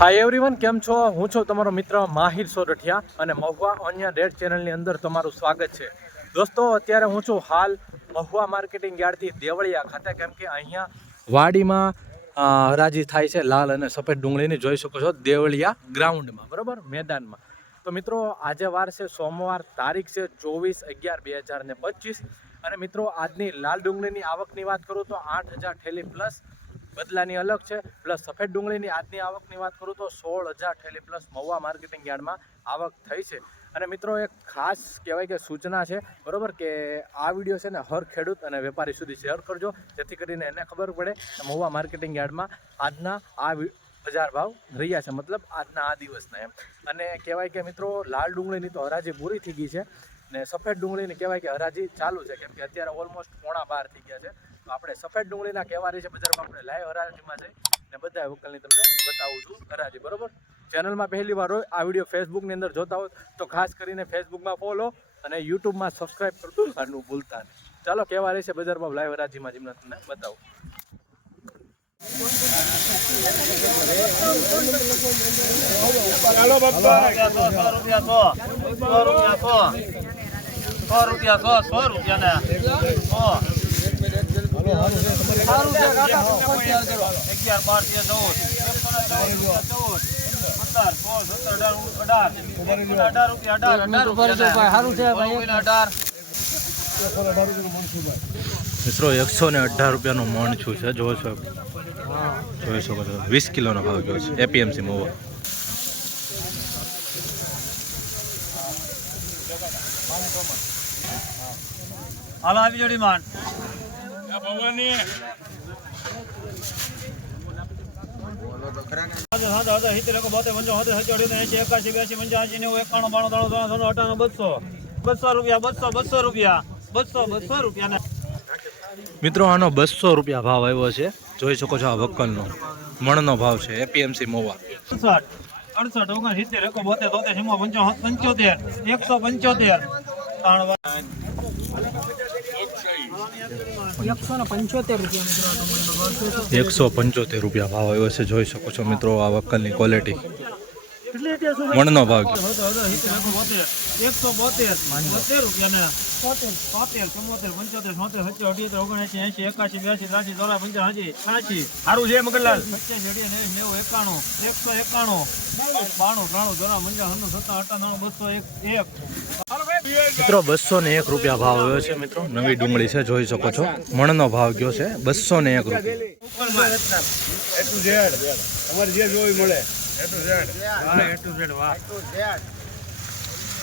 Hi everyone કેમ છો? હું છું તમારો મિત્ર માહિર સોરઠિયા અને મહુવા ઓનિયન રેડ ચેનલની અંદર તમારું સ્વાગત છે. દોસ્તો, અત્યારે હું છું હાલ મહુવા માર્કેટિંગ યાર્ડથી દેવળિયા ખાતે, કેમ કે અહીંયા વાડીમાં હરાજી થાય છે લાલ અને સફેદ ડુંગળીની, જોઈ શકો છો, દેવળિયા ગ્રાઉન્ડમાં, બરાબર? મેદાનમાં. તો મિત્રો, આજે વાર છે, સોમવાર તારીખ છે, ચોવીસ અગિયાર બે હજાર ને પચીસ. અને મિત્રો, આજની લાલ ડુંગળીની આવકની વાત કરું તો આઠ હજાર ઠેલી પ્લસ બદલાની અલગ છે. પ્લસ સફેદ ડુંગળીની આજની આવકની વાત કરું તો સોળ હજાર થયેલી પ્લસ મહુવા માર્કેટિંગ યાર્ડમાં આવક થઈ છે. અને મિત્રો એક ખાસ કહેવાય કે સૂચના છે, બરાબર, કે આ વીડિયો છે ને હર ખેડૂત અને વેપારી સુધી શેર કરજો. જેથી કરીને એને ખબર પડે કે મહુવા માર્કેટિંગ યાર્ડમાં આજના આ બજાર ભાવ રહ્યા છે. મતલબ આજના આ દિવસના એમ. અને કહેવાય કે મિત્રો, લાલ ડુંગળીની તો હરાજી પૂરી થઈ ગઈ છે ને સફેદ ડુંગળીની કહેવાય કે હરાજી ચાલુ છે. કેમ કે અત્યારે ઓલમોસ્ટ પોણા બાર થઈ ગયા છે. તો આપણે સફેદ ડુંગળીના કહેવાની છે, બજારમાં આપણે લાઈવ હરાજીમાં છે. ને બધા વકલની તમને બતાવું છું હરાજી, બરોબર? ચેનલમાં પહેલી વાર હોય, આ વીડિયો ફેસબુકની અંદર જોતા હોય, તો ખાસ કરીને ફેસબુકમાં ફોલો અને યુટ્યુબમાં સબસ્ક્રાઈબ કરતું ઘરનું ભૂલતા નહીં. ચાલો કહેવા રહેશે બજારમાં લાઈવ હરાજીમાં જેમને તમને બતાવું. ચાલો સો રૂપિયા સો. સો રૂપિયા સો. સો રૂપિયા ને મિત્રો એકસો ને અઢાર રૂપિયાનું મણ છું છે જોવો છો જોઈ શકો છો વીસ કિલોનો ભાવ જોયો છે એપીએમસી મોવા હાલો આવી જોડી માન ભવાની સાદા સાદા પંચો સાતે સચોડીને એસી એકાસી બ્યાસી પંચ્યાસી નેવું એકાણું બાણું ત્રણ બસો. બસો રૂપિયા બસો બસો રૂપિયા બસો બસો રૂપિયા મિત્રો આનો બસો રૂપિયા ભાવ આવ્યો છે. જોઈ શકો છો આ વક્કલનો. મણનો ભાવ છે એપીએમસી મોવા. અડસઠ ઓગણ સિત્તેર એકો બોતેર તોતેર પંચોતેર એકસો પંચોતેર. એકસો પંચોતેર રૂપિયા ભાવ આવ્યો છે. જોઈ શકો છો મિત્રો આ વક્કલની ક્વોલિટી મણનો ભાવ એકસો બોતેર. બોતેર રૂપિયા તોતેર ચુમ્મોતેર પંચોતેર સોતેર સત્તર અઢીતેર ઓગણએસી એસી એકાસી બ્યાસી ત્રાસી ચોરા પંચ્યાસી છ્યાસી. સારું છે મગનલાલ. પચાસી અઢી નેવું એકાણું એકસો એકાણું બાણું ત્રાણું ચોરા પંચાણું સત્તા અઠાણું બસો એક એક. મિત્રો બસો ને એક રૂપિયા ભાવ આવ્યો છે મિત્રો. નવી ડુંગળી છે જોઈ શકો છો. મણનો ભાવ કયો છે બસો ને એક રૂપિયા.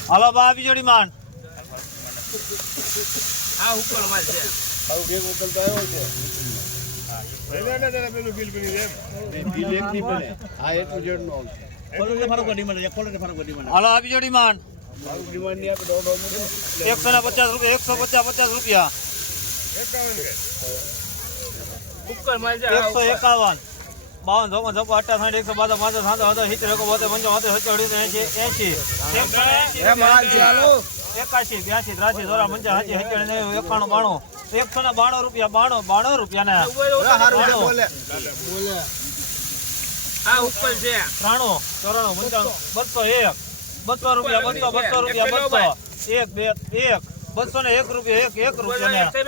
હા બા આવી જોડી માન આ ઉપર માલ છે. આવું હાલો આવી જોડી માન એકસો ને પચાસ રૂપિયા. એકસો પચાસ પચાસ રૂપિયા એકસો એકાવન. બાવન ચોપન છપ્પન અઠાસ સાઠ એકસો બાદ પાંચસો સાત હજાર સિત્તેર એકો બોતેર પંચાવન સત્તર અઢીસો એસી એસી એકાસી બ્યાસી ત્રાસી ચોરા પંચાસ સાચી સત્તર એકાણું બાણું. એકસો ને બાણું રૂપિયા બાણું બાણું રૂપિયા ને ત્રાણું ચોરાણું પંચાણું બસો એક. બસો રૂપિયા બસો બસો રૂપિયા બસો. એક બે એક. બસો ને એક રૂપિયા એક એક રૂપિયા બે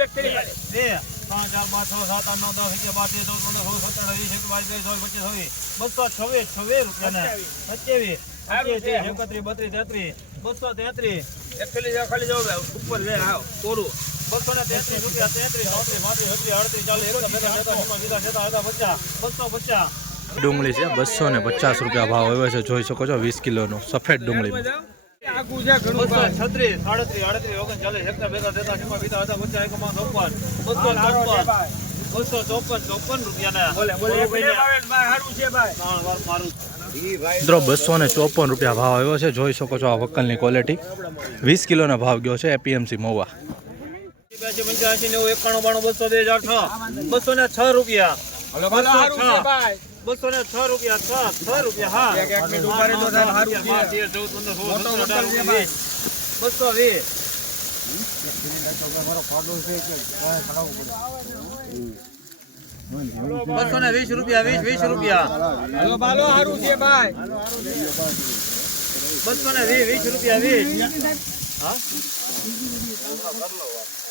ત્રણ ચાર પાંચ છ સાત આઠ નવ દસ અગિયાર બાર ચૌદ પંદર સોળ સત્તર વીસ એક બાર ત્રેવીસ ચોવીસ પચીસ છવ્વીસ. બસો છવ્વીસ છવ્વીસ રૂપિયા ને સત્યાવીસ એકત્રીસ બત્રીસ તેત્રીસ. બસો તેત્રીસ. ખાલી જાવ ઉપર લે આવ તેત્રીસ રૂપિયા તેત્રીસ ચોત્રીસ પાંત્રીસ છત્રીસ અડત્રીસ ચાલીસ એકસો પચાસ. બસો પચાસ. ડુંગળી છે, બસો ને પચાસ રૂપિયા ભાવ આવ્યો છે, જોઈ શકો છો, વીસ કિલોનો, સફેદ ડુંગળી. મિત્રો બસો ને ચોપન રૂપિયા ભાવ આવ્યો છે, જોઈ શકો છો આ વક્કલની ક્વોલિટી વીસ કિલોનો ભાવ ગયો છે એપીએમસી મોવા. બસો ને છ રૂપિયા. બસો ને છ રૂપિયા છ છ રૂપિયા હા. બસો વીસ. બસો ને વીસ રૂપિયા વીસ વીસ રૂપિયા. સારું છે ભાઈ. બસો ને વીસ વીસ રૂપિયા વીસ. હા?